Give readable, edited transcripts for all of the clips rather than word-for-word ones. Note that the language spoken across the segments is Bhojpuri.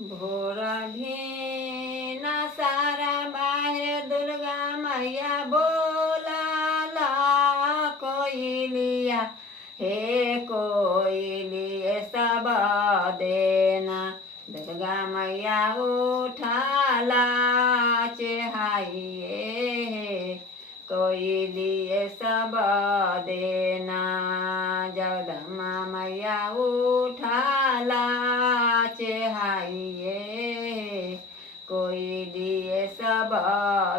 भोर भिना सारा बाहे दुर्गा मैया बोलाला कोयलिया हे कोयलिए सब देना दुर्गा मैया उठाला चेहाइए कोयलिए सब देना जगदम्बा मैया उठाला चेहाइए कोयलिए सब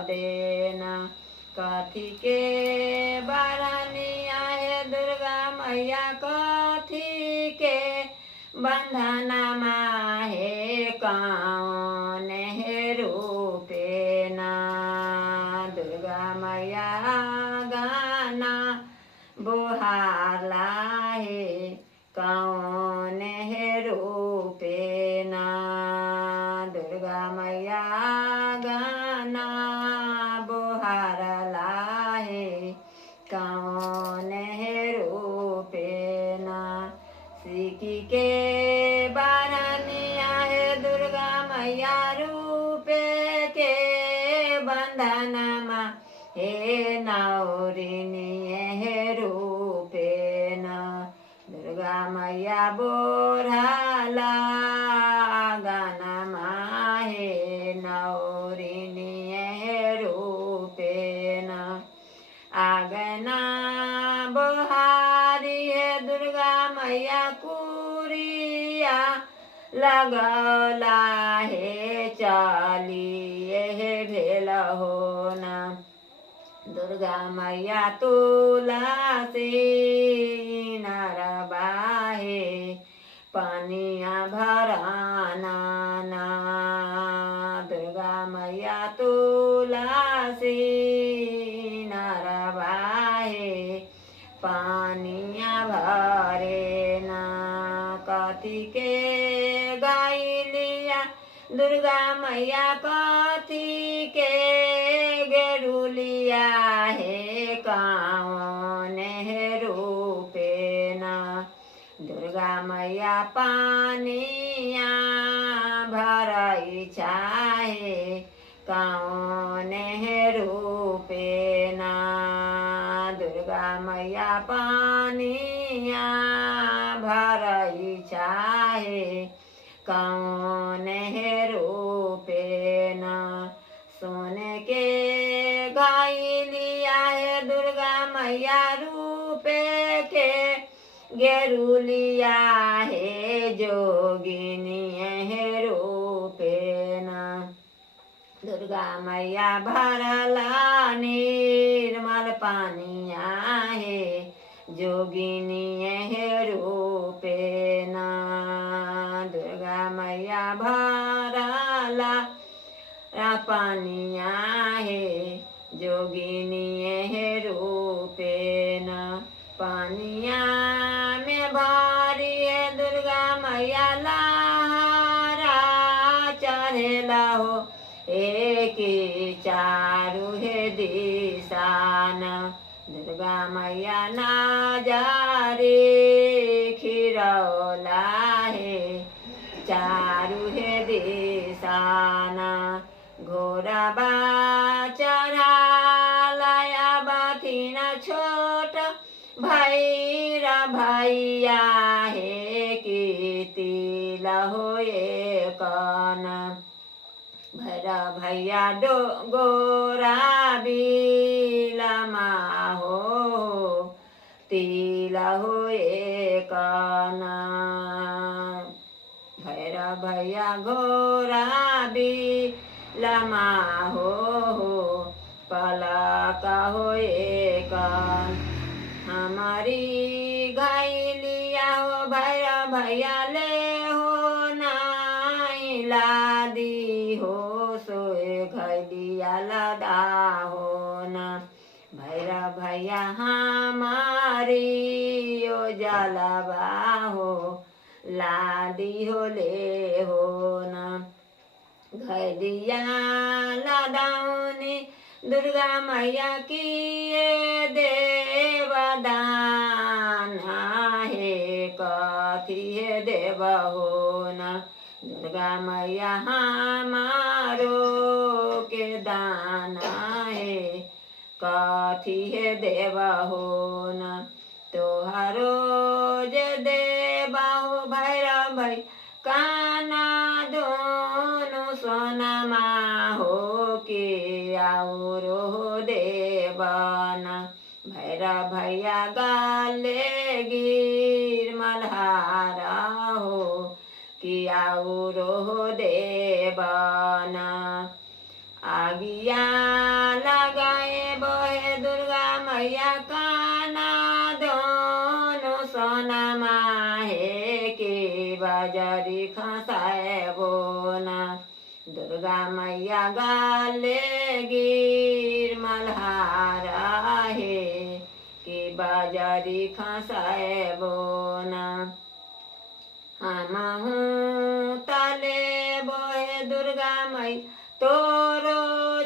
देना कथी के बारनिया है दुर्गा मैया कथी के बंधना माहे कौन है रूपेना दुर्गा मैया गाना बुहाला है कौन है रूपेना दुर्गा मैया गाना बुहारला है कौन है रूपेना सिकी के बारनिया है दुर्गा मैया रूपे के बंधनमा हे नौरिनी हे रूपेना दुर्गा मैया बोराला गानमा हे नौरिनी हे रूपेना आगना बहारी है दुर्गा मैया कुरिया लगला है चालिए है भेल होना दुर्गा मैया तुलसी नरबाहे पानिया भराना ना दुर्गा मैया तुलसी नरबाहे पानिया भरे ना कथी के गाइलिया दुर्गा मैया कथी के गेरुलिया हे कौन है रूपेना दुर्गा मैया पानिया भरई चाहे कौन है रूपेना दुर्गा मैया पानिया भरई चाहे कौन है रूपेना सोने के गाइलिया है दुर्गा मैया रूपे के गेरुलिया है जोगिनी है रूपेना दुर्गा मैया भरला निर्मल पानिया है जोगिनी है रूपेना दुर्गा मैया भरला पानिया है जोगिनी है रूपेना पानिया में भारी है दुर्गा मैया लहरा चढ़ेला हो एक चारू है दिशान दुर्गा मैया नाजारे खिरौला है चारू है दिशाना घोड़ा बा चढ़ालाया बाथिना छोट भैरा भैया हे कीर्ति लहोए कन भैरा भैया डो गोरा बिलमा हो तिला होए कन भैरा भैया घोरा बिलमा हो पलक होए कन हमारी घायलिया हो भैरा भैया ले हो नाई लादी हो सोए घायलिया लदा हो ना भैरा भैया हमारी ओ जलवा हो लादी हो ले हो ना घायलिया लदाऊनी दुर्गा मैया की ये देवदान है कथी है देव हो न दुर्गा मैया हमारो के दाना है, कथी है देवा हो न तोहारो जे देवा हो भैरव भाई काना दोनों सोनमा हो के आउरो देवाना भैरव भैया गाले गिर मल्हारा हो कि आउरो देवाना आगिया लगाए बोहे दुर्गा मैया काना दोनों सोनमा है के बाजारी खसाए बोना दुर्गा मैया गाले गिर मल्हारा है कि बाजारी खसाए बोना हम तले बोहे दुर्गा मैया तोरो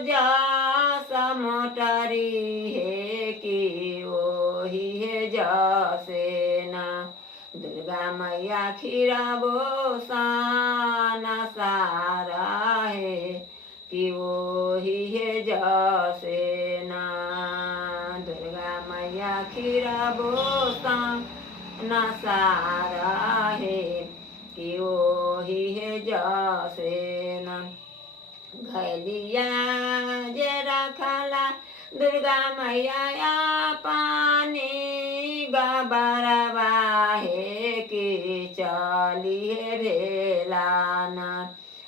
जा मोटारी है कि वही है जैसे ना दुर्गा मैया खीराबो साना सारा है कि वही है जैसे ना दुर्गा मैया खीराबो साना सारा है कि वही है जैसे ना घलिया जे रखला दुर्गा मैया पानी गबरवा है कि चली रे लाना